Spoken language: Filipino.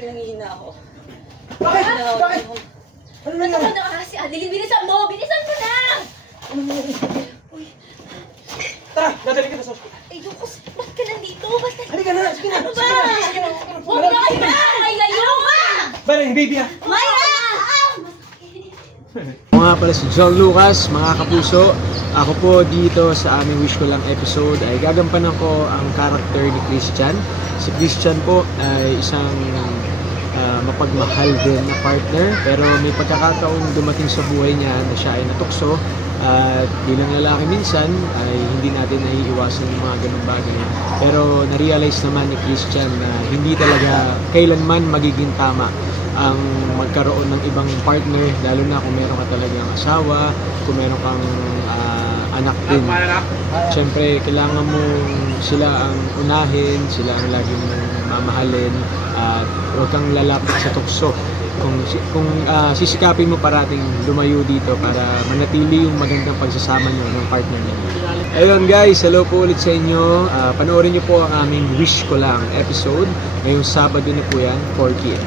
Sir, nangihina ako. Bakit? Bakit? Ano na yan? Ano kasi, Adeline, bilisan mo! Bilisan mo na! Uy. Tara, dadali kita sa hospital. Ay, Dukos, bakit ka nandito? Halika na, sige na. Ano ba? Huwag na kayo na! Ay, layo ka! Baling, baby ha. Maya! Mga pala si John Lucas, mga kapuso. Ako po dito sa aming Wish Ko Lang episode ay gagampanan ko ang character ni Christian. Si Christian po ay isang mapagmahal din na partner, pero may pagkakataong dumating sa buhay niya na siya ay natukso, at bilang lalaki minsan ay hindi natin naiiwasan yung mga ganung bagay. Pero na-realize naman ni Christian na hindi talaga kailanman magiging tama ang magkaroon ng ibang partner, lalo na kung meron ka talagang asawa, kung meron kang anak din. Siyempre, kailangan mo sila ang unahin, sila ang laging mamahalin, at huwag kang lalapit sa tukso. Kung sisikapin mo parating lumayo dito para manatili yung magandang pagsasama nyo ng partner nyo. Ayun guys, hello po ulit sa inyo. Panoorin nyo po ang aming Wish Ko Lang episode. Ngayong Sabado na po yan, 4 p.m.